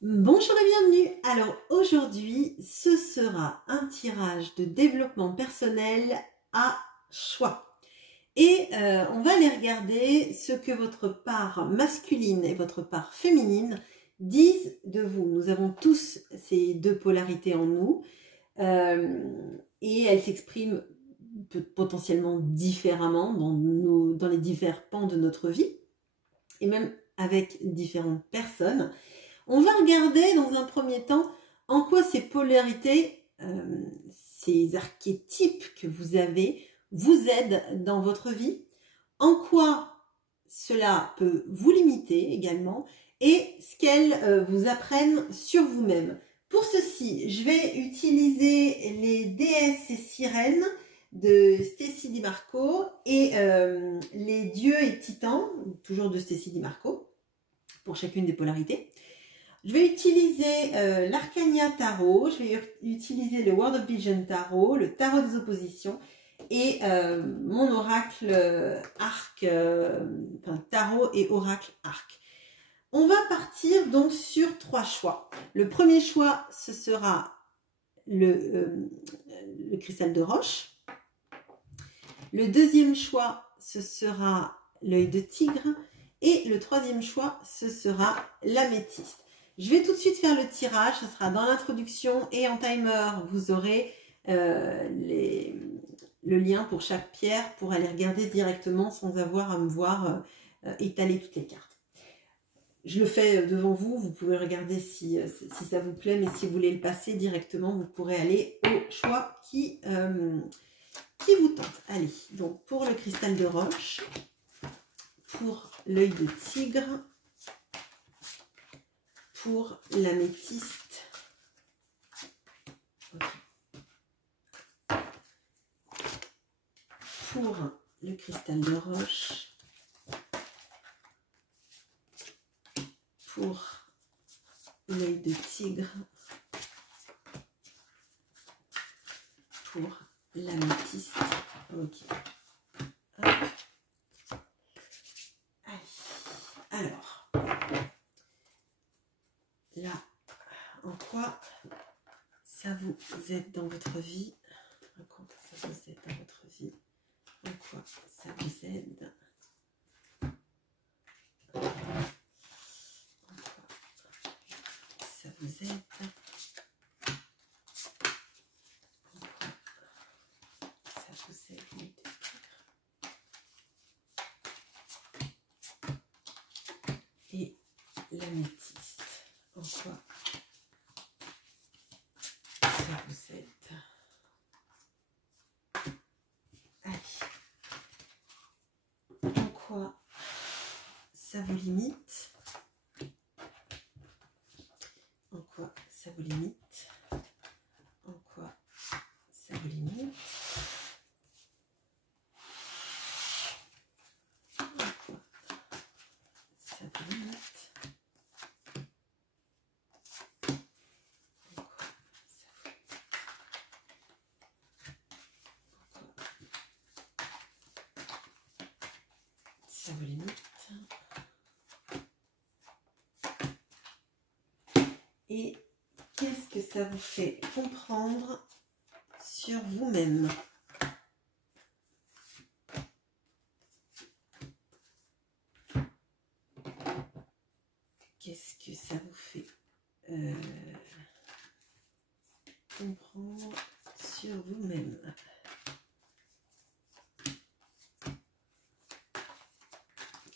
Bonjour et bienvenue. Alors aujourd'hui, ce sera un tirage de développement personnel à choix. Et on va aller regarder ce que votre part masculine et votre part féminine disent de vous. Nous avons tous ces deux polarités en nous et elles s'expriment potentiellement différemment dans les divers pans de notre vie et même avec différentes personnes. On va regarder dans un premier temps en quoi ces polarités, ces archétypes que vous avez, vous aident dans votre vie, en quoi cela peut vous limiter également, et ce qu'elles vous apprennent sur vous-même. Pour ceci, je vais utiliser les déesses et sirènes de Stécie Di Marco et les dieux et titans, toujours de Stécie Di Marco, pour chacune des polarités. Je vais utiliser l'Arcania Tarot, je vais utiliser le World of Vision Tarot, le Tarot des oppositions et mon oracle arc, enfin Tarot et oracle arc. On va partir donc sur 3 choix. Le premier choix, ce sera le cristal de roche. Le deuxième choix, ce sera l'œil de tigre. Et le troisième choix, ce sera l'améthyste. Je vais tout de suite faire le tirage, ça sera dans l'introduction et en timer, vous aurez le lien pour chaque pierre pour aller regarder directement sans avoir à me voir étaler toutes les cartes. Je le fais devant vous, vous pouvez regarder si ça vous plaît, mais si vous voulez le passer directement, vous pourrez aller au choix qui vous tente. Allez, donc pour le cristal de roche, pour l'œil de tigre, pour l'améthyste, pour le cristal de roche, pour l'œil de tigre, pour l'améthyste. Ok. Hop. Allez. Alors, là, en quoi ça vous aide dans votre vie? En quoi ça vous aide dans votre vie? En quoi ça vous aide? En quoi ça vous aide? En quoi ça vous aide? Et l'améthyste, en quoi ça vous aide? Allez. En quoi ça vous limite? En quoi ça vous limite? En quoi ça vous limite? En quoi ça vous limite? En quoi ça vous limite? Et qu'est-ce que ça vous fait comprendre sur vous-même? Qu'est-ce que ça vous fait comprendre sur vous-même?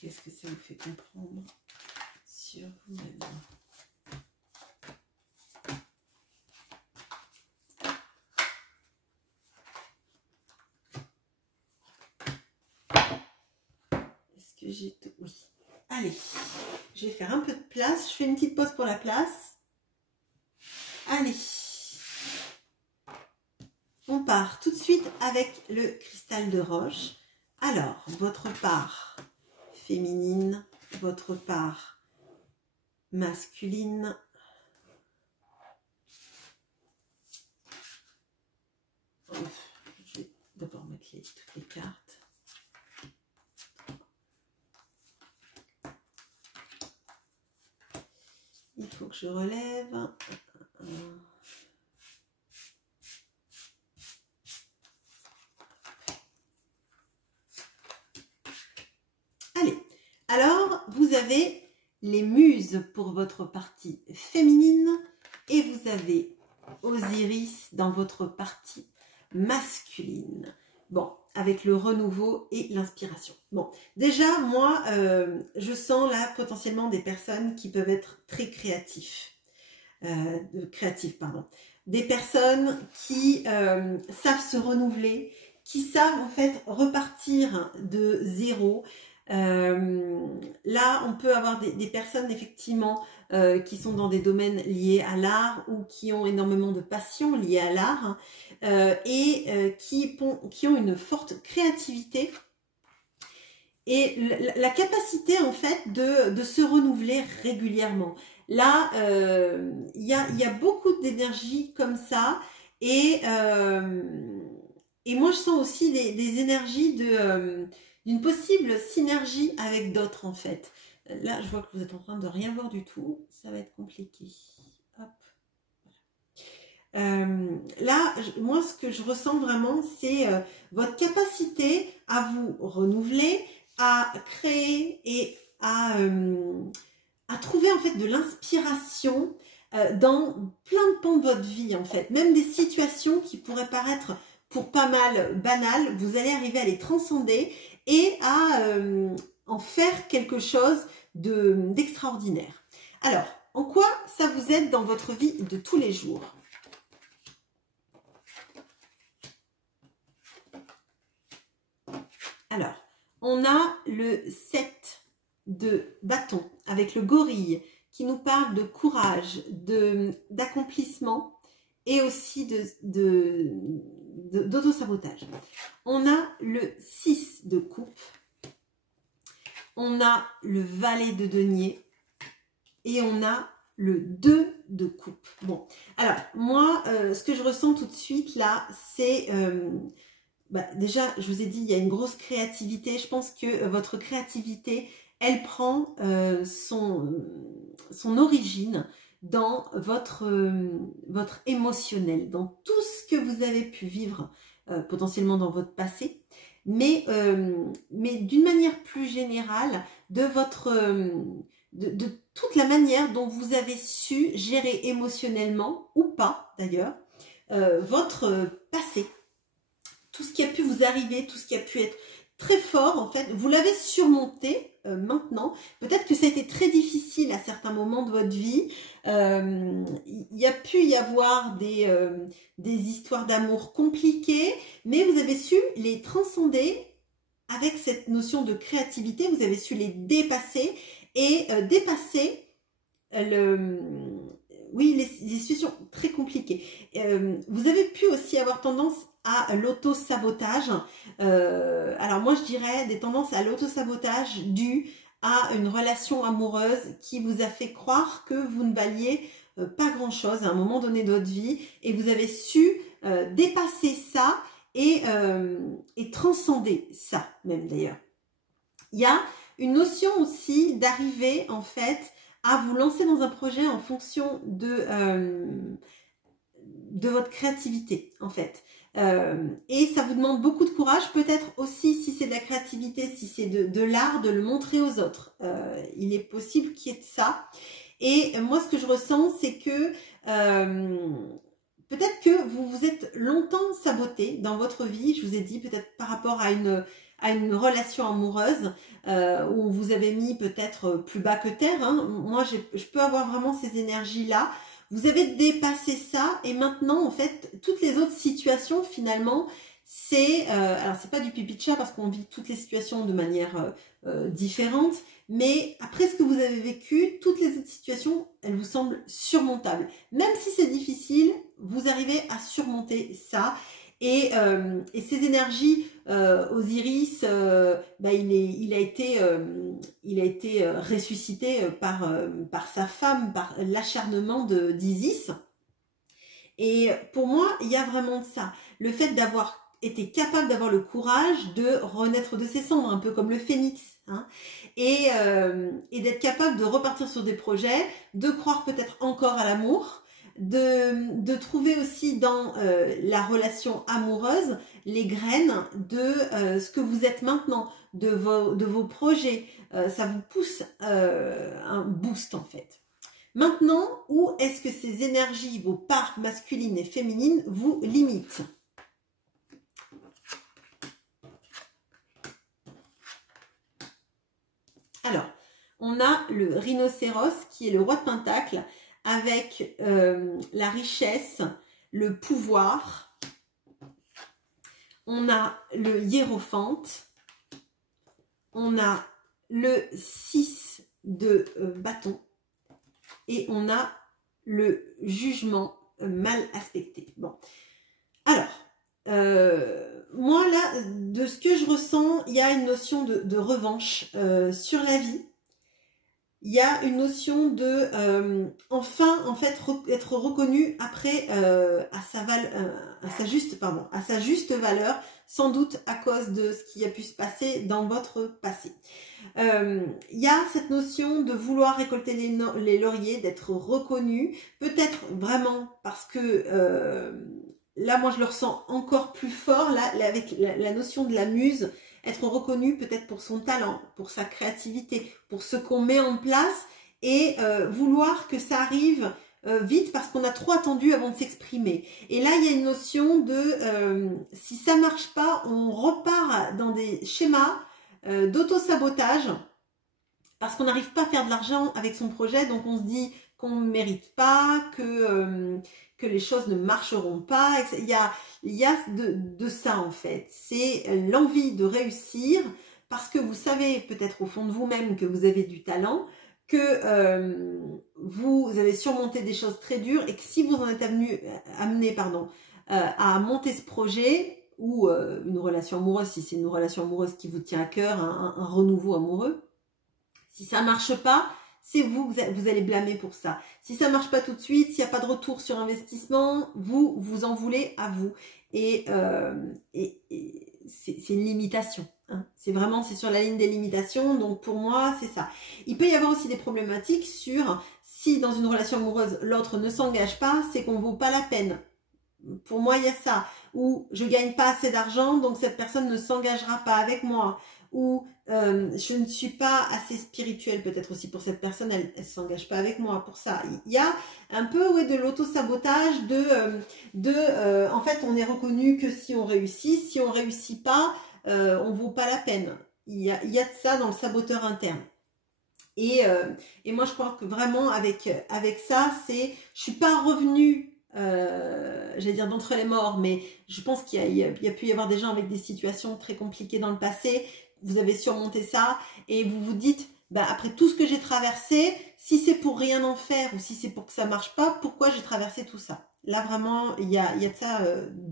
Qu'est-ce que ça vous fait comprendre sur vous-même? Est-ce que j'ai tout? Oui. Allez, je vais faire un peu de place. Je fais une petite pause pour la place. Allez. On part tout de suite avec le cristal de roche. Alors, votre part féminine, votre part masculine. Je vais d'abord mettre toutes les cartes. Il faut que je relève. Allez, alors vous avez les muses pour votre partie féminine et vous avez Osiris dans votre partie masculine. Bon, avec le renouveau et l'inspiration. Bon, déjà, moi, je sens là potentiellement des personnes qui peuvent être très créatifs. Pardon. Des personnes qui savent se renouveler, qui savent en fait repartir de zéro. Là, on peut avoir des personnes effectivement qui sont dans des domaines liés à l'art ou qui ont énormément de passion liée à l'art qui ont une forte créativité et la capacité en fait de se renouveler régulièrement. Là, il y a beaucoup d'énergie comme ça et moi je sens aussi des énergies d'une possible synergie avec d'autres en fait. Là, je vois que vous êtes en train de rien voir du tout. Ça va être compliqué. Hop. Là, moi, ce que je ressens vraiment, c'est votre capacité à vous renouveler, à créer et à trouver en fait de l'inspiration dans plein de pans de votre vie en fait. Même des situations qui pourraient paraître pour pas mal banales, vous allez arriver à les transcender et à en faire quelque chose d'extraordinaire. Alors, en quoi ça vous aide dans votre vie de tous les jours? Alors, on a le 7 de bâton avec le gorille qui nous parle de courage, d'accomplissement et aussi d'auto-sabotage. On a le 6 de coupe, on a le valet de denier et on a le 2 de coupe. Bon, alors moi, ce que je ressens tout de suite là, c'est... déjà, je vous ai dit, il y a une grosse créativité. Je pense que votre créativité, elle prend son origine dans votre émotionnel, dans tout ce que vous avez pu vivre potentiellement dans votre passé, mais d'une manière plus générale, de toute la manière dont vous avez su gérer émotionnellement, ou pas d'ailleurs, votre passé. Tout ce qui a pu vous arriver, tout ce qui a pu être très fort, en fait, vous l'avez surmonté maintenant. Peut-être que ça a été très difficile à certains moments de votre vie. Il y a pu y avoir des histoires d'amour compliquées, mais vous avez su les transcender avec cette notion de créativité. Vous avez su les dépasser et dépasser les situations très compliquées. Vous avez pu aussi avoir tendance à l'auto-sabotage. Alors moi je dirais des tendances à l'auto-sabotage dues à une relation amoureuse qui vous a fait croire que vous ne valiez pas grand chose à un moment donné de votre vie et vous avez su dépasser ça et transcender ça même d'ailleurs. Il y a une notion aussi d'arriver en fait à vous lancer dans un projet en fonction de votre créativité en fait. Et ça vous demande beaucoup de courage, peut-être aussi si c'est de la créativité, si c'est de l'art, de le montrer aux autres. Il est possible qu'il y ait de ça. Et moi, ce que je ressens, c'est que peut-être que vous vous êtes longtemps saboté dans votre vie, je vous ai dit, peut-être par rapport à une relation amoureuse où vous avez mis peut-être plus bas que terre. Hein. Moi, je peux avoir vraiment ces énergies-là. Vous avez dépassé ça et maintenant, en fait, toutes les autres situations, finalement, c'est... alors, c'est pas du pipi de chat parce qu'on vit toutes les situations de manière différente, mais après ce que vous avez vécu, toutes les autres situations, elles vous semblent surmontables. Même si c'est difficile, vous arrivez à surmonter ça. Et ces énergies, Osiris, il a été ressuscité par sa femme, par l'acharnement d'Isis. Et pour moi, il y a vraiment de ça. Le fait d'avoir été capable d'avoir le courage de renaître de ses cendres, un peu comme le phénix. hein, et d'être capable de repartir sur des projets, de croire peut-être encore à l'amour, de trouver aussi dans la relation amoureuse les graines de ce que vous êtes maintenant, de vos projets. Ça vous pousse un boost en fait. Maintenant, où est-ce que ces énergies, vos parts masculines et féminines, vous limitent? Alors, on a le rhinocéros qui est le roi de Pentacle avec la richesse, le pouvoir. On a le hiérophante. On a le 6 de bâton. Et on a le jugement mal aspecté. Bon, alors, moi là, de ce que je ressens, il y a une notion de revanche sur la vie. Il y a une notion de enfin en fait être reconnu après à sa juste valeur, sans doute à cause de ce qui a pu se passer dans votre passé. Il y a cette notion de vouloir récolter les lauriers, d'être reconnu, peut-être vraiment parce que là moi je le ressens encore plus fort là avec la notion de la muse, être reconnu peut-être pour son talent, pour sa créativité, pour ce qu'on met en place et vouloir que ça arrive vite parce qu'on a trop attendu avant de s'exprimer. Et là il y a une notion de si ça marche pas, on repart dans des schémas d'auto-sabotage parce qu'on n'arrive pas à faire de l'argent avec son projet, donc on se dit qu'on ne mérite pas, que les choses ne marcheront pas. Il y a de ça en fait. C'est l'envie de réussir parce que vous savez peut-être au fond de vous-même que vous avez du talent, que vous avez surmonté des choses très dures et que si vous en êtes amené à monter ce projet, ou une relation amoureuse, si c'est une relation amoureuse qui vous tient à cœur, un renouveau amoureux, si ça marche pas, c'est vous allez blâmer pour ça. Si ça marche pas tout de suite, s'il n'y a pas de retour sur investissement, vous en voulez à vous. Et c'est une limitation. Hein. C'est sur la ligne des limitations. Donc pour moi, c'est ça. Il peut y avoir aussi des problématiques sur si dans une relation amoureuse, l'autre ne s'engage pas, c'est qu'on ne vaut pas la peine. Pour moi, il y a ça. Ou je gagne pas assez d'argent, donc cette personne ne s'engagera pas avec moi. Ou je ne suis pas assez spirituelle, peut-être aussi pour cette personne, elle ne s'engage pas avec moi pour ça. Il y a un peu de l'auto-sabotage, en fait, on est reconnu que si on réussit. Si on réussit pas, on vaut pas la peine. Il y a de ça dans le saboteur interne. Et moi, je crois que vraiment, avec ça, je suis pas revenue j'allais dire d'entre les morts, mais je pense qu'il y a pu y avoir des gens avec des situations très compliquées dans le passé, vous avez surmonté ça, et vous vous dites, bah, après tout ce que j'ai traversé, si c'est pour rien en faire, ou si c'est pour que ça marche pas, pourquoi j'ai traversé tout ça? Là, vraiment, il y a de ça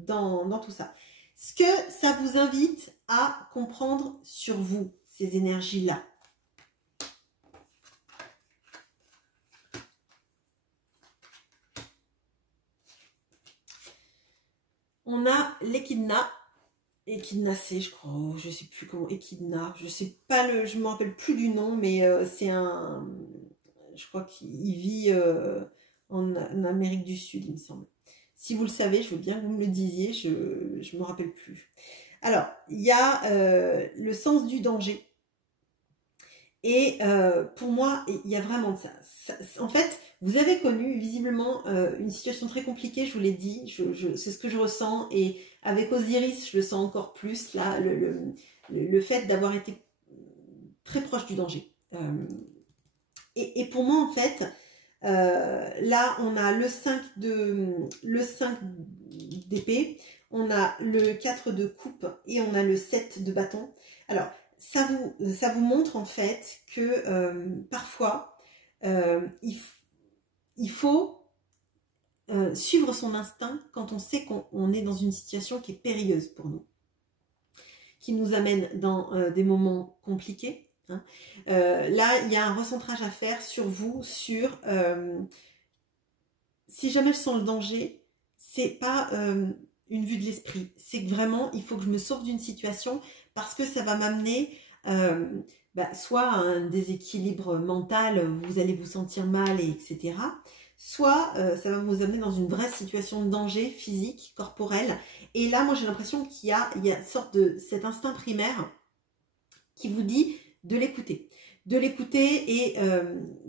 dans tout ça. Ce que ça vous invite à comprendre sur vous, ces énergies-là. On a l'équidna, équidnacée, je crois, je sais plus comment, équidna, je sais pas je me rappelle plus du nom, mais c'est je crois qu'il vit en Amérique du Sud, il me semble. Si vous le savez, je veux bien que vous me le disiez, je me rappelle plus. Alors, il y a le sens du danger. Et pour moi, il y a vraiment de ça. En fait, vous avez connu visiblement une situation très compliquée, je vous l'ai dit, c'est ce que je ressens. Et avec Osiris, je le sens encore plus, là, le fait d'avoir été très proche du danger. Et pour moi, en fait, là, on a le 5 d'épée, on a le 4 de coupe et on a le 7 de bâton. Alors, ça vous montre en fait que parfois, il faut suivre son instinct quand on sait qu'on est dans une situation qui est périlleuse pour nous, qui nous amène dans des moments compliqués. Hein. Là, il y a un recentrage à faire sur vous, sur si jamais je sens le danger, c'est pas une vue de l'esprit, c'est que vraiment, il faut que je me sauve d'une situation parce que ça va m'amener soit un déséquilibre mental, vous allez vous sentir mal, etc. Soit ça va vous amener dans une vraie situation de danger physique, corporel. Et là, moi, j'ai l'impression qu'il y a une sorte de cet instinct primaire qui vous dit de l'écouter. De l'écouter et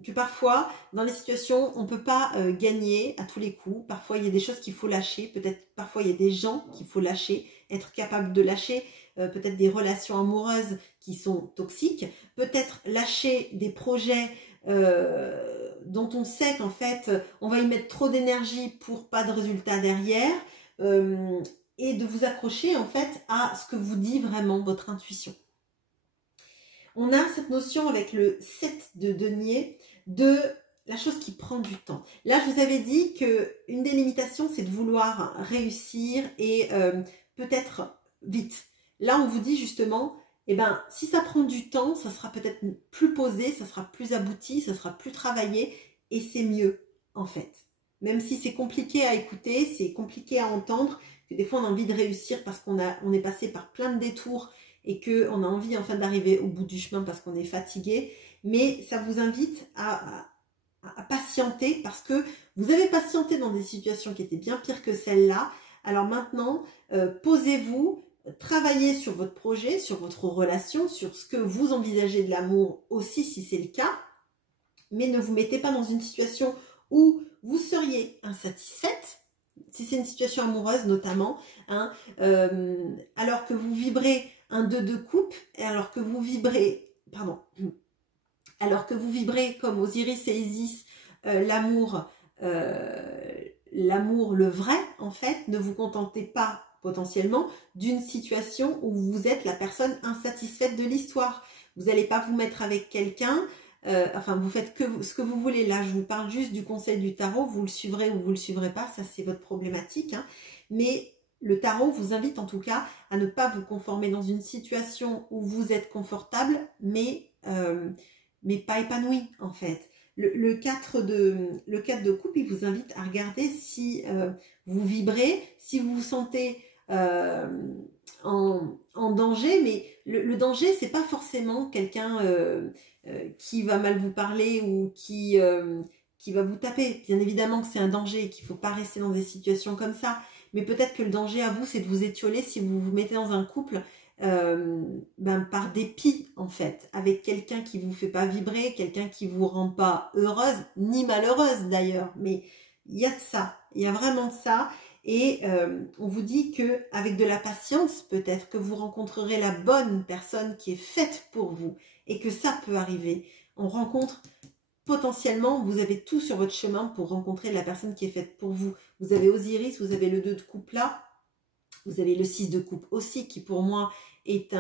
que parfois, dans les situations, on ne peut pas gagner à tous les coups. Parfois, il y a des choses qu'il faut lâcher. Peut-être, parfois, il y a des gens qu'il faut lâcher, être capable de lâcher. Peut-être des relations amoureuses qui sont toxiques. Peut-être lâcher des projets dont on sait qu'en fait, on va y mettre trop d'énergie pour pas de résultat derrière. Et de vous accrocher en fait à ce que vous dit vraiment votre intuition. On a cette notion avec le 7 de denier de la chose qui prend du temps. Là, je vous avais dit qu'une des limitations, c'est de vouloir réussir et peut-être vite. Là, on vous dit justement, si ça prend du temps, ça sera peut-être plus posé, ça sera plus abouti, ça sera plus travaillé et c'est mieux en fait. Même si c'est compliqué à écouter, c'est compliqué à entendre, que des fois on a envie de réussir parce qu'on est passé par plein de détours et qu'on a envie enfin d'arriver au bout du chemin parce qu'on est fatigué. Mais ça vous invite à patienter parce que vous avez patienté dans des situations qui étaient bien pires que celle-là. Alors maintenant, posez-vous, travaillez sur votre projet, sur votre relation, sur ce que vous envisagez de l'amour aussi si c'est le cas. Mais ne vous mettez pas dans une situation où vous seriez insatisfaite, si c'est une situation amoureuse notamment, hein, alors que vous vibrez un 2 de coupe, et alors que vous vibrez, comme Osiris et Isis, l'amour, le vrai en fait, ne vous contentez pas potentiellement d'une situation où vous êtes la personne insatisfaite de l'histoire. Vous n'allez pas vous mettre avec quelqu'un, vous faites ce que vous voulez. Là, je vous parle juste du conseil du tarot, vous le suivrez ou vous le suivrez pas, ça c'est votre problématique, hein. Mais le tarot vous invite en tout cas à ne pas vous conformer dans une situation où vous êtes confortable, mais pas épanoui en fait. Le 4 de coupe, il vous invite à regarder si vous vibrez, si vous vous sentez en danger, mais le danger, c'est pas forcément quelqu'un qui va mal vous parler ou qui va vous taper. Bien évidemment que c'est un danger et qu'il ne faut pas rester dans des situations comme ça. Mais peut-être que le danger à vous, c'est de vous étioler si vous vous mettez dans un couple par dépit, en fait, avec quelqu'un qui ne vous fait pas vibrer, quelqu'un qui ne vous rend pas heureuse, ni malheureuse d'ailleurs. Mais il y a de ça, il y a vraiment de ça. Et on vous dit qu'avec de la patience, peut-être que vous rencontrerez la bonne personne qui est faite pour vous. Et que ça peut arriver. On rencontre potentiellement, vous avez tout sur votre chemin pour rencontrer la personne qui est faite pour vous. Vous avez Osiris, vous avez le 2 de coupe là, vous avez le 6 de coupe aussi, qui pour moi est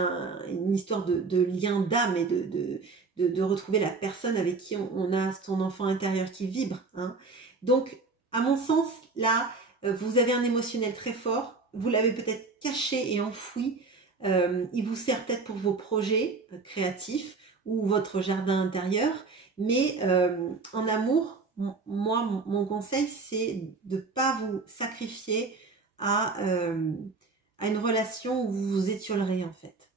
une histoire de lien d'âme et de retrouver la personne avec qui on a son enfant intérieur qui vibre, hein. Donc, à mon sens, là, vous avez un émotionnel très fort, vous l'avez peut-être caché et enfoui. Il vous sert peut-être pour vos projets créatifs ou votre jardin intérieur, mais en amour, moi, mon conseil, c'est de ne pas vous sacrifier à une relation où vous vous étiolerez en fait.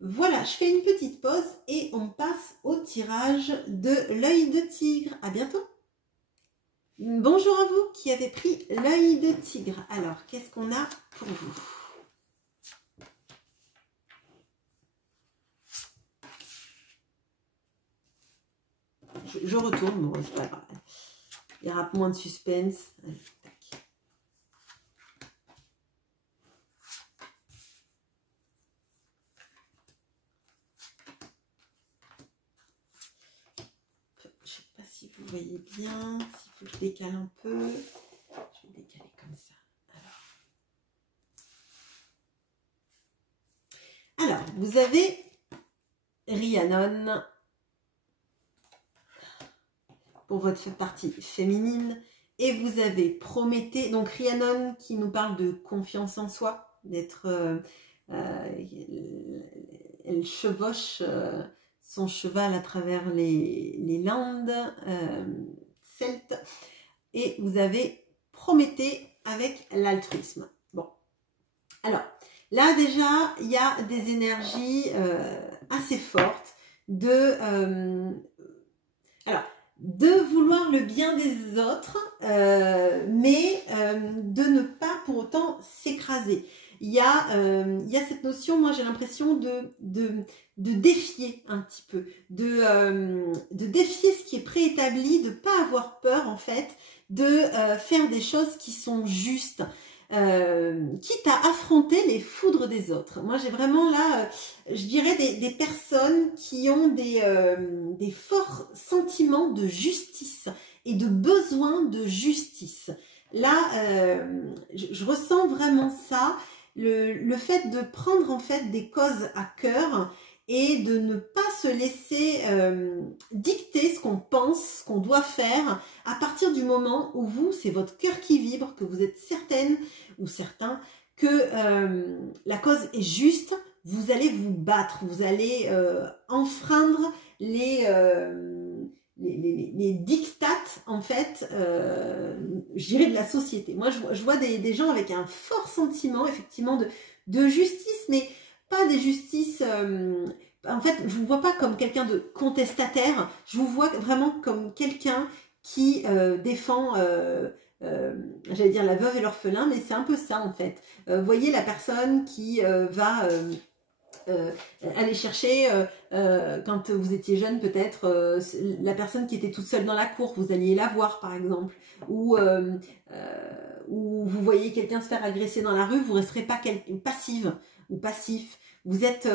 Voilà, je fais une petite pause et on passe au tirage de l'œil de tigre. À bientôt. Bonjour à vous qui avez pris l'œil de tigre. Alors, qu'est-ce qu'on a pour vous ? Je retourne, bon, c'est pas grave. Il y aura moins de suspense. Allez, tac. Je ne sais pas si vous voyez bien, s'il faut que je décale un peu. Je vais décaler comme ça. Alors vous avez Rhiannon pour votre partie féminine et vous avez Prométhée, donc Rhiannon qui nous parle de confiance en soi, d'être elle chevauche son cheval à travers les landes celtes, et vous avez Prométhée avec l'altruisme. Bon, alors là déjà il y a des énergies assez fortes alors, de vouloir le bien des autres, mais de ne pas pour autant s'écraser. Il y a cette notion, moi j'ai l'impression de défier un petit peu, de défier ce qui est préétabli, de ne pas avoir peur en fait, de faire des choses qui sont justes, quitte à affronter les foudres des autres. Moi j'ai vraiment là, je dirais des personnes qui ont des forts sentiments de justice et de besoin de justice. Là, je ressens vraiment ça, le fait de prendre en fait des causes à cœur et de ne pas se laisser dicter ce qu'on pense, ce qu'on doit faire, à partir du moment où vous, c'est votre cœur qui vibre, que vous êtes certaine ou certain que la cause est juste, vous allez vous battre, vous allez enfreindre les dictates en fait, je dirais de la société. Moi je vois des gens avec un fort sentiment effectivement de justice, mais pas des justices, en fait je vous vois pas comme quelqu'un de contestataire, je vous vois vraiment comme quelqu'un qui défend j'allais dire la veuve et l'orphelin, mais c'est un peu ça en fait. Vous voyez la personne qui va aller chercher, quand vous étiez jeune peut-être, la personne qui était toute seule dans la cour, vous alliez la voir par exemple, ou vous voyez quelqu'un se faire agresser dans la rue, vous ne resterez pas passive ou passif. Vous êtes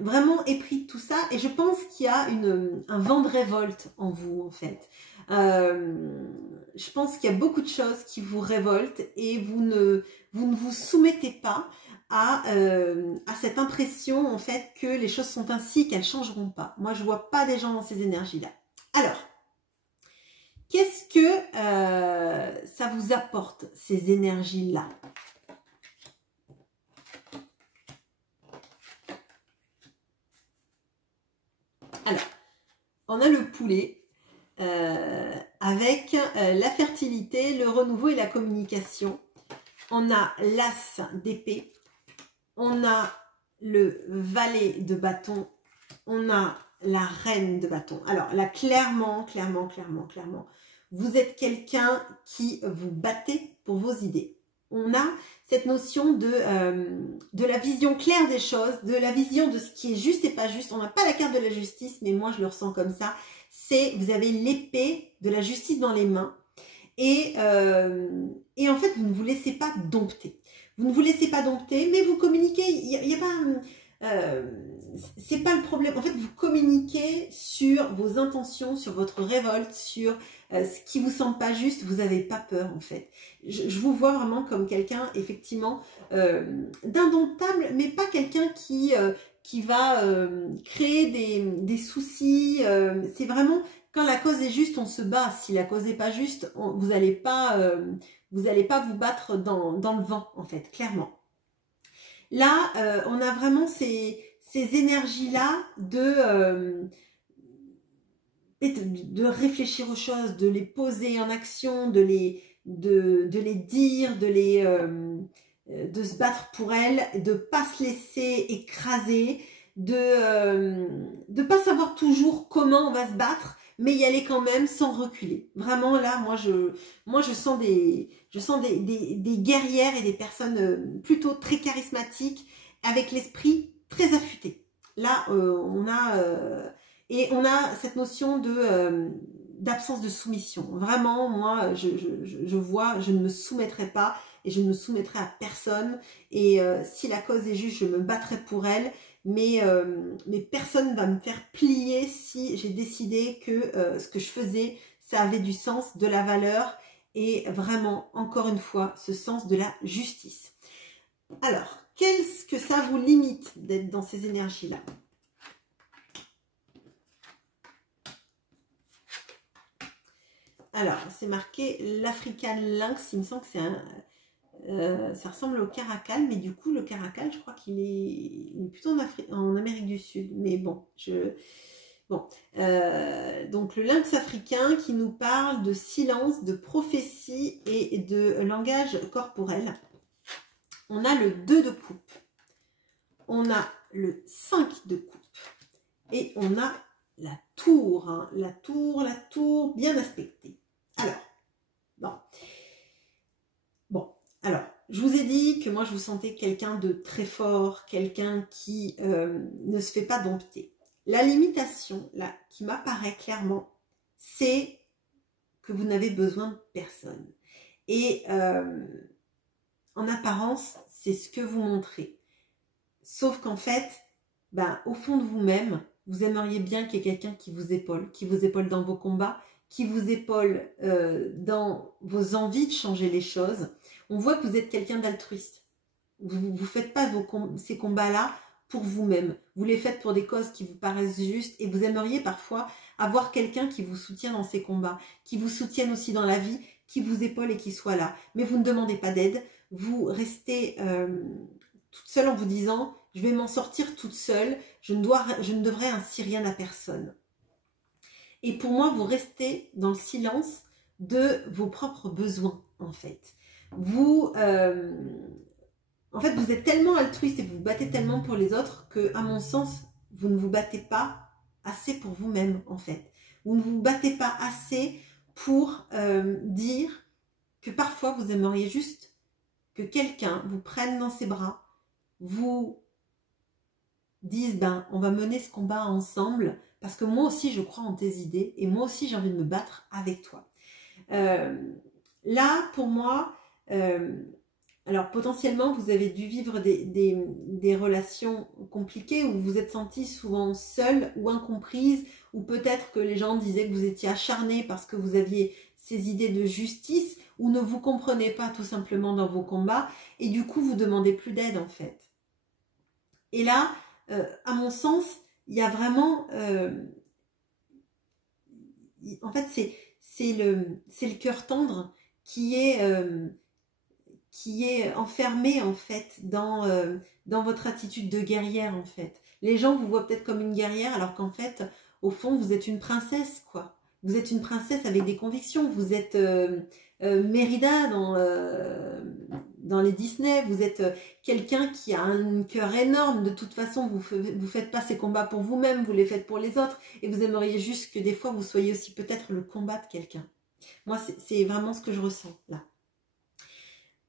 vraiment épris de tout ça, et je pense qu'il y a un vent de révolte en vous en fait. Je pense qu'il y a beaucoup de choses qui vous révoltent et vous ne vous soumettez pas à cette impression en fait que les choses sont ainsi, qu'elles ne changeront pas. Moi je vois pas des gens dans ces énergies là. Alors qu'est-ce que ça vous apporte ces énergies là? Alors on a le poulet avec la fertilité, le renouveau et la communication. On a l'as d'épée, on a le valet de bâton, on a la reine de bâton. Alors là, clairement, vous êtes quelqu'un qui vous battez pour vos idées. On a cette notion de la vision claire des choses, de la vision de ce qui est juste et pas juste. On n'a pas la carte de la justice, mais moi je le ressens comme ça. C'est, vous avez l'épée de la justice dans les mains. Et en fait, vous ne vous laissez pas dompter. Vous ne vous laissez pas dompter, mais vous communiquez. Il y a pas, c'est pas le problème. En fait, vous communiquez sur vos intentions, sur votre révolte, sur ce qui vous semble pas juste. Vous n'avez pas peur, en fait. Je vous vois vraiment comme quelqu'un, effectivement, d'indomptable, mais pas quelqu'un qui va créer des soucis. C'est vraiment, quand la cause est juste, on se bat. Si la cause n'est pas juste, vous n'allez pas vous battre dans le vent, en fait, clairement. Là, on a vraiment ces énergies-là de réfléchir aux choses, de les poser en action, de les dire, de se battre pour elles, de ne pas se laisser écraser, de pas savoir toujours comment on va se battre, mais y aller quand même sans reculer. Vraiment là, moi je sens des guerrières et des personnes plutôt très charismatiques, avec l'esprit très affûté. Là, on a cette notion d'absence de soumission. Vraiment, moi, je vois, je ne me soumettrai pas et je ne me soumettrai à personne. Et si la cause est juste, je me battrai pour elle. Mais personne ne va me faire plier si j'ai décidé que ce que je faisais, ça avait du sens, de la valeur et vraiment, encore une fois, ce sens de la justice. Alors, qu'est-ce que ça vous limite d'être dans ces énergies-là? Alors, c'est marqué l'African Lynx, il me semble que c'est ça ressemble au caracal, mais du coup, le caracal, je crois qu'il est plutôt en Amérique du Sud. Mais bon, donc le lynx africain qui nous parle de silence, de prophétie et de langage corporel. On a le 2 de coupe, on a le 5 de coupe Et on a la tour, hein, la tour bien aspectée. Alors, alors, je vous ai dit que moi je vous sentais quelqu'un de très fort, quelqu'un qui ne se fait pas dompter. La limitation, là, qui m'apparaît clairement, c'est que vous n'avez besoin de personne. Et en apparence, c'est ce que vous montrez. Sauf qu'en fait, ben, au fond de vous-même, vous aimeriez bien qu'il y ait quelqu'un qui vous épaule dans vos combats, qui vous épaule dans vos envies de changer les choses. On voit que vous êtes quelqu'un d'altruiste. Vous ne faites pas ces combats-là pour vous-même. Vous les faites pour des causes qui vous paraissent justes et vous aimeriez parfois avoir quelqu'un qui vous soutient dans ces combats, qui vous soutienne aussi dans la vie, qui vous épaule et qui soit là. Mais vous ne demandez pas d'aide. Vous restez toute seule en vous disant « je vais m'en sortir toute seule, je ne devrais ainsi rien à personne ». Et pour moi, vous restez dans le silence de vos propres besoins, en fait. Vous êtes tellement altruiste et vous vous battez tellement pour les autres que, à mon sens, vous ne vous battez pas assez pour vous-même, en fait. Vous ne vous battez pas assez pour dire que parfois, vous aimeriez juste que quelqu'un vous prenne dans ses bras, vous dise, ben, on va mener ce combat ensemble, parce que moi aussi, je crois en tes idées, et moi aussi, j'ai envie de me battre avec toi. Là, pour moi, alors potentiellement, vous avez dû vivre des relations compliquées, où vous vous êtes senti souvent seule ou incomprise, ou peut-être que les gens disaient que vous étiez acharné parce que vous aviez ces idées de justice, ou ne vous comprenez pas tout simplement dans vos combats, et du coup, vous demandez plus d'aide, en fait. Et là, à mon sens, il y a vraiment... en fait, c'est le cœur tendre qui est enfermé, en fait, dans votre attitude de guerrière, en fait. Les gens vous voient peut-être comme une guerrière, alors qu'en fait, au fond, vous êtes une princesse, quoi. Vous êtes une princesse avec des convictions. Vous êtes Mérida dans les Disney. Vous êtes quelqu'un qui a un cœur énorme. De toute façon, vous faites pas ces combats pour vous-même, vous les faites pour les autres. Et vous aimeriez juste que des fois, vous soyez aussi peut-être le combat de quelqu'un. Moi, c'est vraiment ce que je ressens, là.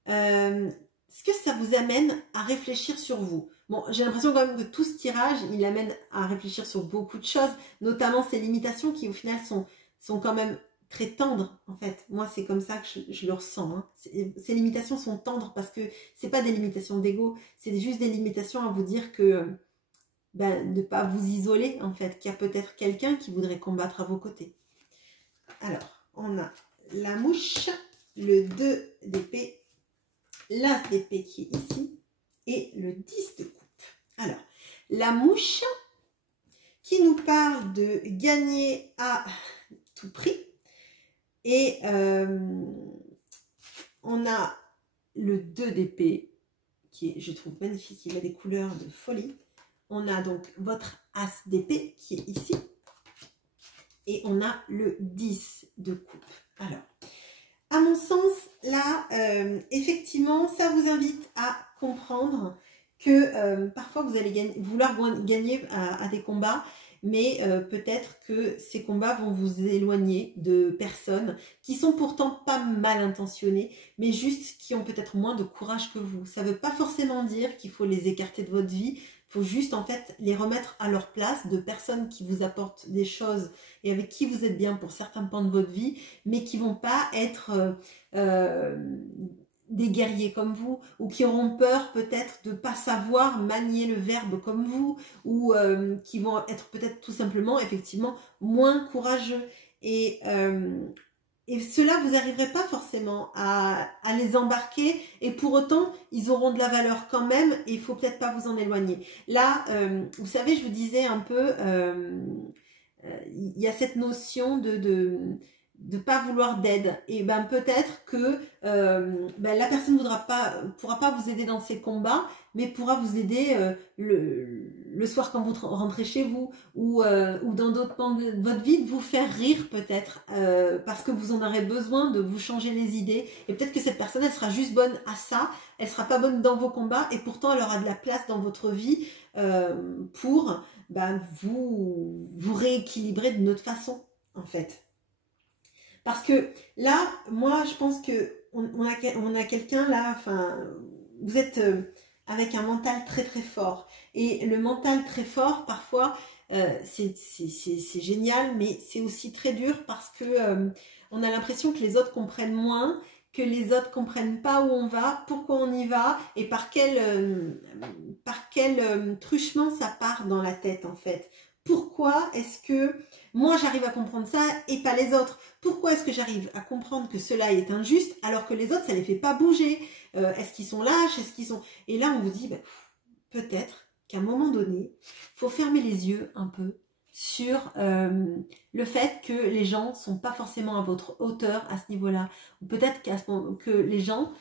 Est-ce que ça vous amène à réfléchir sur vous? Bon, j'ai l'impression quand même que tout ce tirage, il amène à réfléchir sur beaucoup de choses, notamment ces limitations qui au final sont quand même très tendres, en fait. Moi, c'est comme ça que je le ressens. Hein. Ces limitations sont tendres parce que c'est pas des limitations d'ego, c'est juste des limitations à vous dire que ben, de ne pas vous isoler, en fait, qu'il y a peut-être quelqu'un qui voudrait combattre à vos côtés. Alors, on a la mouche, le 2 d'épée, l'as d'épée qui est ici et le 10 de coupe. Alors, la mouche qui nous parle de gagner à tout prix et on a le 2 d'épée qui est, je trouve, magnifique, il a des couleurs de folie. On a donc votre as d'épée qui est ici et on a le 10 de coupe. Alors, à mon sens, là, effectivement, ça vous invite à comprendre que parfois vous allez vouloir gagner à des combats, mais peut-être que ces combats vont vous éloigner de personnes qui sont pourtant pas mal intentionnées, mais juste qui ont peut-être moins de courage que vous. Ça ne veut pas forcément dire qu'il faut les écarter de votre vie. Il faut juste en fait les remettre à leur place, de personnes qui vous apportent des choses et avec qui vous êtes bien pour certains pans de votre vie, mais qui vont pas être des guerriers comme vous, ou qui auront peur peut-être de pas savoir manier le verbe comme vous, ou qui vont être peut-être tout simplement effectivement moins courageux. Et ceux-là, vous n'arriverez pas forcément à les embarquer et pour autant, ils auront de la valeur quand même et il ne faut peut-être pas vous en éloigner. Là, vous savez, je vous disais un peu, il y a cette notion de pas vouloir d'aide. Et ben peut-être que la personne pourra pas vous aider dans ces combats, mais pourra vous aider le soir quand vous rentrez chez vous ou dans d'autres moments de votre vie, de vous faire rire peut-être parce que vous en aurez besoin, de vous changer les idées. Et peut-être que cette personne, elle sera juste bonne à ça, elle sera pas bonne dans vos combats et pourtant elle aura de la place dans votre vie pour vous rééquilibrer d'une autre façon en fait. Parce que là, moi je pense que on a quelqu'un là, enfin vous êtes avec un mental très très fort. Et le mental très fort, parfois, c'est génial, mais c'est aussi très dur parce que on a l'impression que les autres comprennent moins, que les autres comprennent pas où on va, pourquoi on y va, et par quel truchement ça part dans la tête en fait. Pourquoi est-ce que moi j'arrive à comprendre ça et pas les autres? Pourquoi est-ce que j'arrive à comprendre que cela est injuste alors que les autres ça les fait pas bouger? Est-ce qu'ils sont lâches? Est-ce qu'ils sont... Et là on vous dit, peut-être qu'à un moment donné, il faut fermer les yeux un peu sur le fait que les gens sont pas forcément à votre hauteur à ce niveau-là. Ou peut-être que les gens,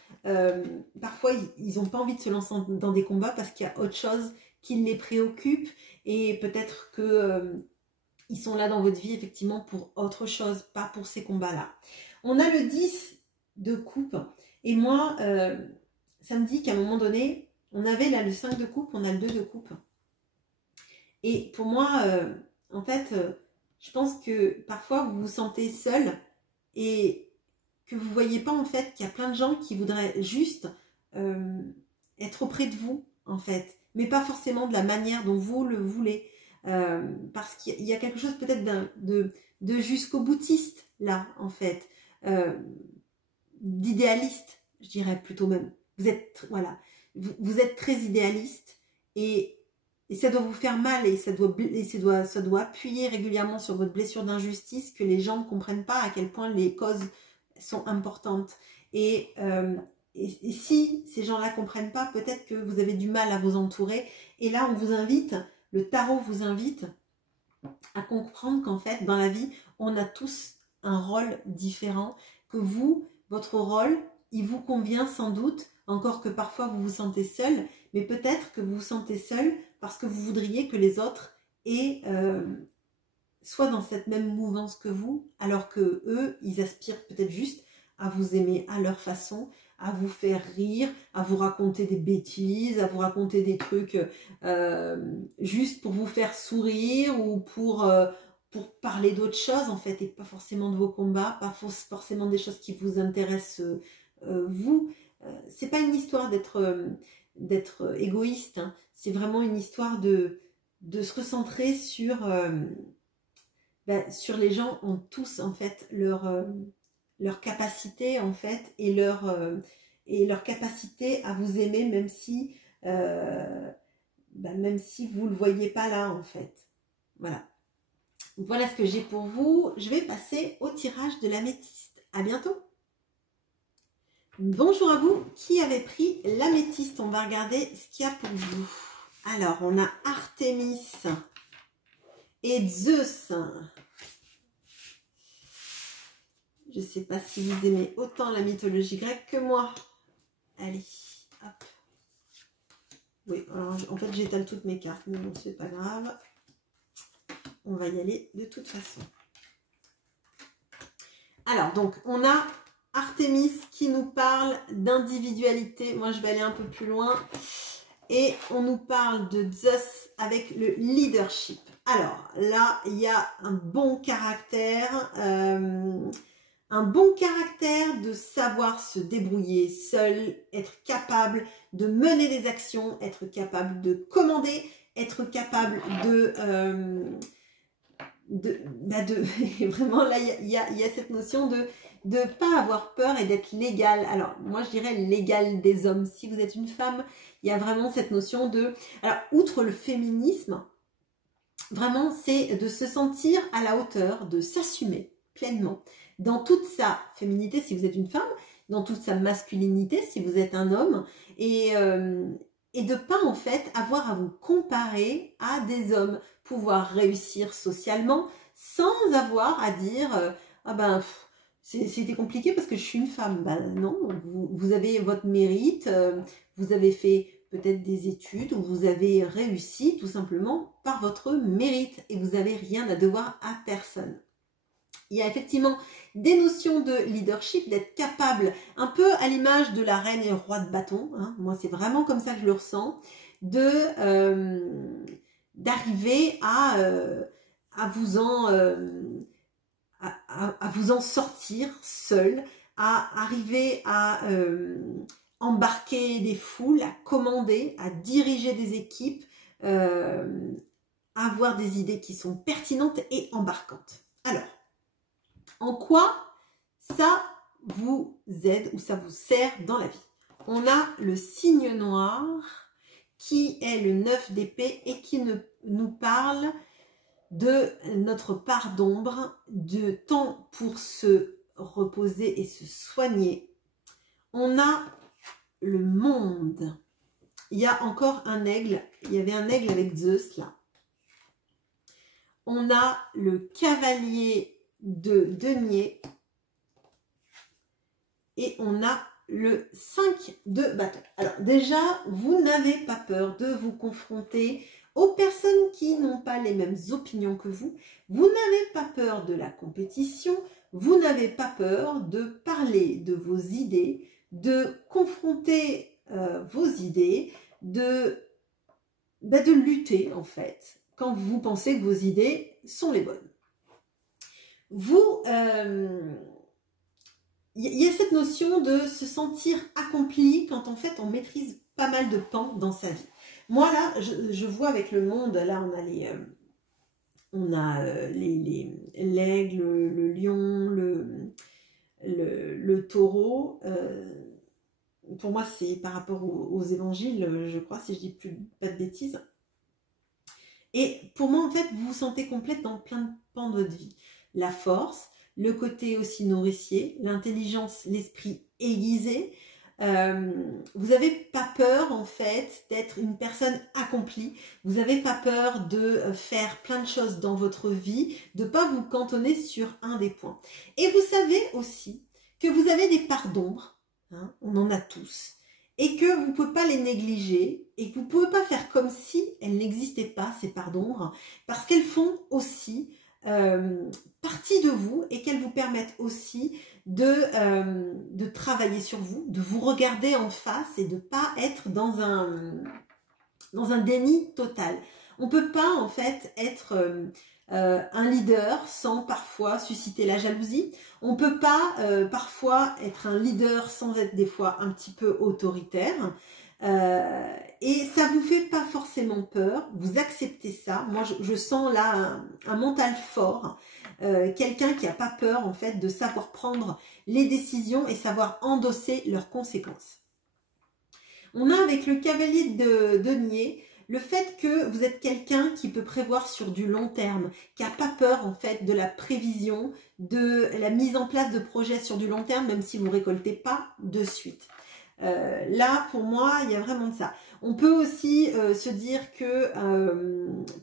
parfois, ils n'ont pas envie de se lancer dans des combats parce qu'il y a autre chose qui les préoccupe et peut-être que ils sont là dans votre vie effectivement pour autre chose, pas pour ces combats-là. On a le 10 de coupe et moi, ça me dit qu'à un moment donné, on avait là le 5 de coupe, on a le 2 de coupe. Et pour moi, en fait, je pense que parfois vous vous sentez seul et que vous ne voyez pas en fait qu'il y a plein de gens qui voudraient juste être auprès de vous en fait, mais pas forcément de la manière dont vous le voulez. Parce qu'il y a quelque chose peut-être de jusqu'au boutiste là en fait, d'idéaliste, je dirais plutôt même. Vous êtes, voilà, vous êtes très idéaliste et ça doit vous faire mal et ça doit appuyer régulièrement sur votre blessure d'injustice que les gens ne comprennent pas à quel point les causes sont importantes. Et si ces gens-là ne comprennent pas, peut-être que vous avez du mal à vous entourer. Et là, on vous invite, le tarot vous invite à comprendre qu'en fait, dans la vie, on a tous un rôle différent, que vous, votre rôle, il vous convient sans doute, encore que parfois vous vous sentez seul, mais peut-être que vous vous sentez seul parce que vous voudriez que les autres soient dans cette même mouvance que vous, alors que eux, ils aspirent peut-être juste à vous aimer à leur façon, à vous faire rire, à vous raconter des bêtises, à vous raconter des trucs juste pour vous faire sourire ou pour parler d'autres choses en fait, et pas forcément de vos combats, pas forcément des choses qui vous intéressent vous. C'est pas une histoire d'être égoïste, hein. C'est vraiment une histoire de se recentrer sur les gens ont tous en fait leur capacité en fait et leur capacité à vous aimer même si vous le voyez pas là en fait. Voilà. Voilà ce que j'ai pour vous. Je vais passer au tirage de l'améthyste. À bientôt. Bonjour à vous qui avez pris l'améthyste. On va regarder ce qu'il y a pour vous. Alors, on a Artémis et Zeus. Je ne sais pas si vous aimez autant la mythologie grecque que moi. Allez, hop. Oui, alors en fait, j'étale toutes mes cartes, mais bon, c'est pas grave. On va y aller de toute façon. Alors, donc, on a Artémis qui nous parle d'individualité. Moi, je vais aller un peu plus loin. Et on nous parle de Zeus avec le leadership. Alors, là, il y a un bon caractère. De savoir se débrouiller seul, être capable de mener des actions, être capable de commander, être capable vraiment là il y a cette notion de pas avoir peur et d'être l'égal. Alors moi je dirais l'égal des hommes. Si vous êtes une femme, il y a vraiment cette notion de, alors outre le féminisme, vraiment c'est de se sentir à la hauteur, de s'assumer pleinement dans toute sa féminité si vous êtes une femme, dans toute sa masculinité si vous êtes un homme, et de pas en fait avoir à vous comparer à des hommes, pouvoir réussir socialement sans avoir à dire ah ben c'était compliqué parce que je suis une femme. Ben non, vous avez votre mérite, vous avez fait peut-être des études où vous avez réussi tout simplement par votre mérite et vous n'avez rien à devoir à personne. Il y a effectivement des notions de leadership, d'être capable, un peu à l'image de la reine et le roi de bâton, hein, moi c'est vraiment comme ça que je le ressens, d'arriver à vous en sortir seul, à arriver à embarquer des foules, à commander, à diriger des équipes, avoir des idées qui sont pertinentes et embarquantes. Alors, en quoi ça vous aide ou ça vous sert dans la vie? On a le signe noir qui est le 9 d'épée et qui nous parle de notre part d'ombre, de temps pour se reposer et se soigner. On a le monde. Il y a encore un aigle. Il y avait un aigle avec Zeus là. On a le cavalier de denier. Et on a le 5 de bâton. Alors déjà, vous n'avez pas peur de vous confronter aux personnes qui n'ont pas les mêmes opinions que vous. Vous n'avez pas peur de la compétition. Vous n'avez pas peur de parler de vos idées, de confronter vos idées, de lutter en fait, quand vous pensez que vos idées sont les bonnes. Il y a cette notion de se sentir accompli quand en fait on maîtrise pas mal de pans dans sa vie. Moi là, je vois avec le monde, là on a l'aigle, le lion, le taureau. Pour moi c'est par rapport aux évangiles, je crois, si je dis pas de bêtises. Et pour moi en fait vous vous sentez complète dans plein de pans de votre vie. La force, le côté aussi nourricier, l'intelligence, l'esprit aiguisé. Vous n'avez pas peur en fait d'être une personne accomplie. Vous n'avez pas peur de faire plein de choses dans votre vie, de ne pas vous cantonner sur un des points. Et vous savez aussi que vous avez des parts d'ombre, hein, on en a tous, et que vous ne pouvez pas les négliger et que vous ne pouvez pas faire comme si elles n'existaient pas, ces parts d'ombre, parce qu'elles font aussi partie de vous et qu'elles vous permettent aussi de travailler sur vous, de vous regarder en face et de ne pas être dans un déni total. On ne peut pas en fait être un leader sans parfois susciter la jalousie. On ne peut pas parfois être un leader sans être des fois un petit peu autoritaire. Et ça vous fait pas forcément peur, vous acceptez ça. Moi je sens là un mental fort, quelqu'un qui n'a pas peur en fait de savoir prendre les décisions et savoir endosser leurs conséquences. On a avec le cavalier de denier le fait que vous êtes quelqu'un qui peut prévoir sur du long terme, qui n'a pas peur en fait de la prévision, de la mise en place de projets sur du long terme, même si vous ne récoltez pas de suite. Là pour moi il y a vraiment de ça. On peut aussi se dire que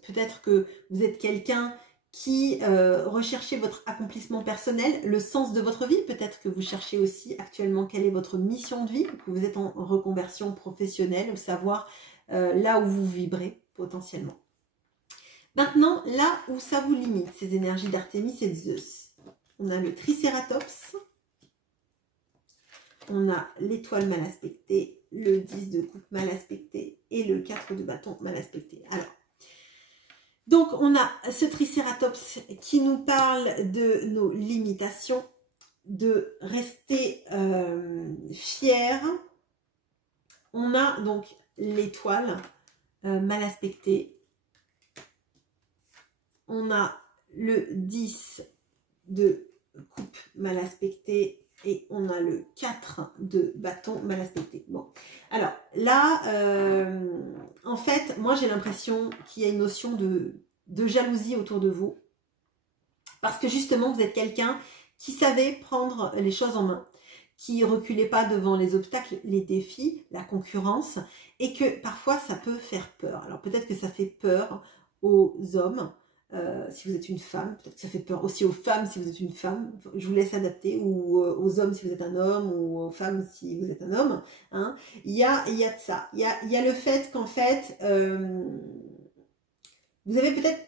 peut-être que vous êtes quelqu'un qui recherchez votre accomplissement personnel, le sens de votre vie. Peut-être que vous cherchez aussi actuellement quelle est votre mission de vie, que vous êtes en reconversion professionnelle, savoir là où vous vibrez potentiellement. Maintenant, là où ça vous limite, ces énergies d'Artémis et de Zeus. On a le Tricératops, on a l'étoile mal aspectée, le 10 de coupe mal aspecté et le 4 de bâton mal aspecté. Alors, donc on a ce Tricératops qui nous parle de nos limitations, de rester fier. On a donc l'étoile mal aspectée. On a le 10 de coupe mal aspecté. Et on a le 4 de bâton mal aspecté. Bon, alors là, en fait, moi j'ai l'impression qu'il y a une notion de jalousie autour de vous. Parce que justement, vous êtes quelqu'un qui savait prendre les choses en main, qui ne reculait pas devant les obstacles, les défis, la concurrence, et que parfois ça peut faire peur. Alors peut-être que ça fait peur aux hommes, si vous êtes une femme, peut-être que ça fait peur aussi aux femmes si vous êtes une femme, je vous laisse adapter, ou aux hommes si vous êtes un homme, ou aux femmes si vous êtes un homme, hein. Il y a de ça, il y a le fait qu'en fait, vous avez peut-être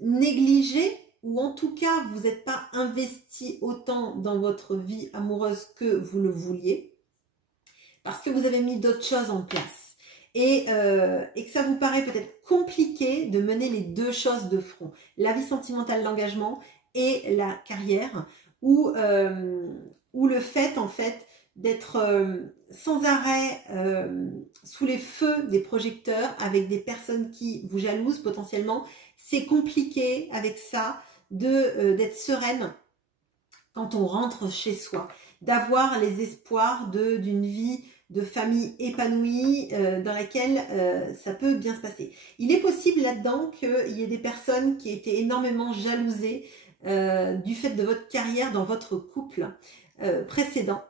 négligé, ou en tout cas, vous n'êtes pas investi autant dans votre vie amoureuse que vous le vouliez, parce que vous avez mis d'autres choses en place. Et que ça vous paraît peut-être compliqué de mener les deux choses de front. La vie sentimentale, l'engagement et la carrière, ou le fait en fait d'être sans arrêt sous les feux des projecteurs avec des personnes qui vous jalousent potentiellement. C'est compliqué avec ça d'être sereine quand on rentre chez soi, d'avoir les espoirs d'une vie de famille épanouie dans laquelle ça peut bien se passer. Il est possible là-dedans qu'il y ait des personnes qui aient été énormément jalousées du fait de votre carrière dans votre couple précédent,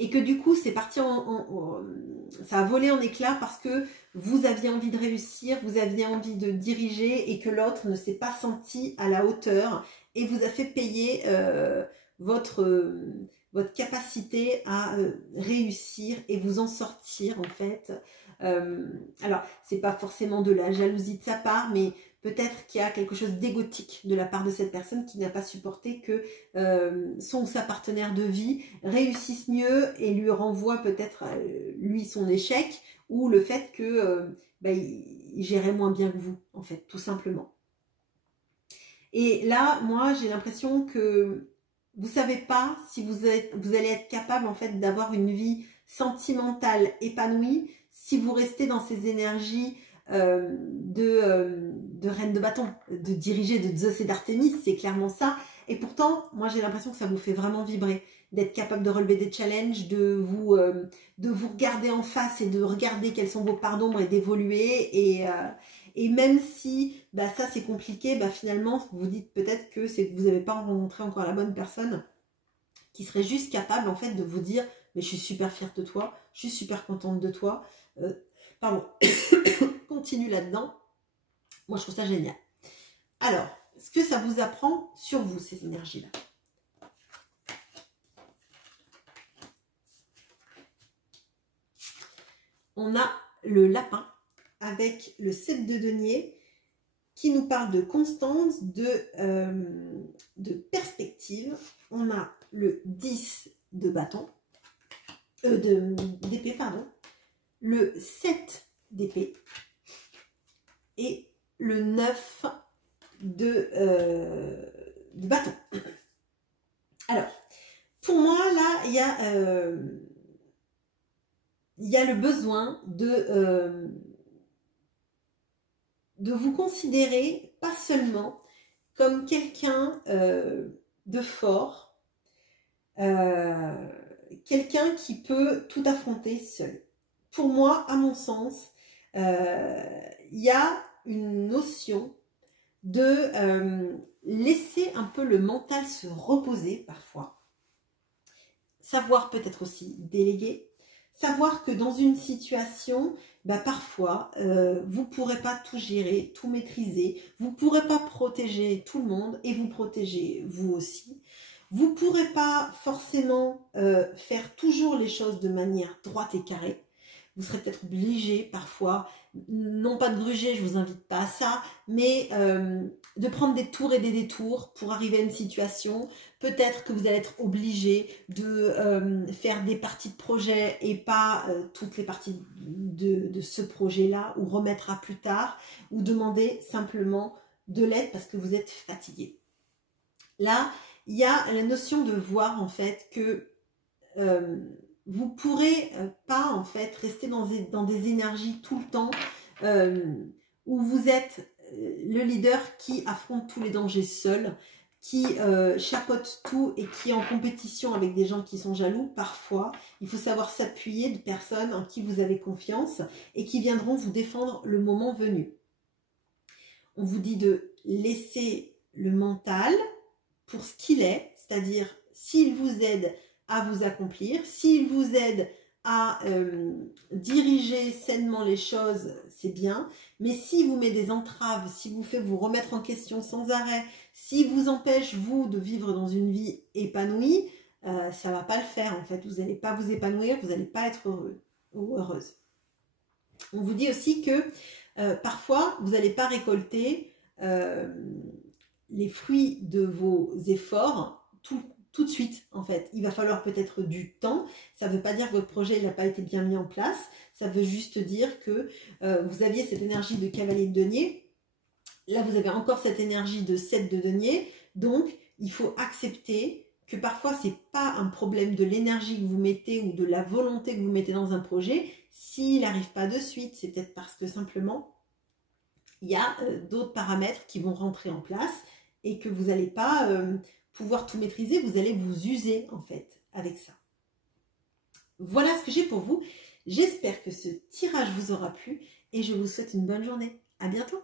et que du coup c'est parti ça a volé en éclats parce que vous aviez envie de réussir, vous aviez envie de diriger, et que l'autre ne s'est pas senti à la hauteur et vous a fait payer votre capacité à réussir et vous en sortir en fait. Alors, c'est pas forcément de la jalousie de sa part, mais peut-être qu'il y a quelque chose d'égotique de la part de cette personne qui n'a pas supporté que son ou sa partenaire de vie réussisse mieux et lui renvoie peut-être lui son échec, ou le fait que il gérait moins bien que vous, en fait, tout simplement. Et là, moi, j'ai l'impression que vous savez pas si vous allez être capable en fait d'avoir une vie sentimentale épanouie si vous restez dans ces énergies de reine de bâton, de diriger, de Zeus et d'Artémis, c'est clairement ça. Et pourtant, moi j'ai l'impression que ça vous fait vraiment vibrer, d'être capable de relever des challenges, de vous regarder en face et de regarder quelles sont vos parts d'ombre et d'évoluer. Et même si ça c'est compliqué, finalement vous dites peut-être que c'est que vous n'avez pas rencontré encore la bonne personne qui serait juste capable en fait de vous dire mais je suis super fière de toi, je suis super contente de toi, pardon, continue là-dedans. Moi je trouve ça génial. Alors, ce que ça vous apprend sur vous, ces énergies-là? On a le lapin avec le 7 de denier qui nous parle de constance, de perspective. On a le 10 de bâton, d'épée, pardon, le 7 d'épée et le 9 de bâton. Alors, pour moi, là, il y a le besoin de vous considérer pas seulement comme quelqu'un de fort, quelqu'un qui peut tout affronter seul. Pour moi, à mon sens, il y a une notion de laisser un peu le mental se reposer parfois, savoir peut-être aussi déléguer, savoir que dans une situation, parfois, vous ne pourrez pas tout gérer, tout maîtriser, vous ne pourrez pas protéger tout le monde et vous protéger vous aussi. Vous ne pourrez pas forcément faire toujours les choses de manière droite et carrée. Vous serez peut-être obligé parfois, non pas de gruger, je ne vous invite pas à ça, mais de prendre des tours et des détours pour arriver à une situation. Peut-être que vous allez être obligé de faire des parties de projet et pas toutes les parties de ce projet-là, ou remettre à plus tard, ou demander simplement de l'aide parce que vous êtes fatigué. Là, il y a la notion de voir en fait que vous ne pourrez pas en fait rester dans des énergies tout le temps où vous êtes le leader qui affronte tous les dangers seul, qui chapeaute tout et qui est en compétition avec des gens qui sont jaloux. Parfois, il faut savoir s'appuyer de personnes en qui vous avez confiance et qui viendront vous défendre le moment venu. On vous dit de laisser le mental pour ce qu'il est, c'est-à-dire s'il vous aide à vous accomplir, s'il vous aide à diriger sainement les choses, c'est bien. Mais si vous mettez des entraves, si vous fait vous remettre en question sans arrêt, si vous empêche, vous, de vivre dans une vie épanouie, ça ne va pas le faire en fait. Vous n'allez pas vous épanouir, vous n'allez pas être heureux ou heureuse. On vous dit aussi que parfois, vous n'allez pas récolter les fruits de vos efforts tout de suite, en fait. Il va falloir peut-être du temps. Ça ne veut pas dire que votre projet n'a pas été bien mis en place. Ça veut juste dire que vous aviez cette énergie de cavalier de denier. Là, vous avez encore cette énergie de 7 de denier. Donc, il faut accepter que parfois, ce n'est pas un problème de l'énergie que vous mettez ou de la volonté que vous mettez dans un projet. S'il n'arrive pas de suite, c'est peut-être parce que simplement, il y a d'autres paramètres qui vont rentrer en place et que vous n'allez pas pouvoir tout maîtriser, vous allez vous user en fait avec ça. Voilà ce que j'ai pour vous. J'espère que ce tirage vous aura plu et je vous souhaite une bonne journée. À bientôt.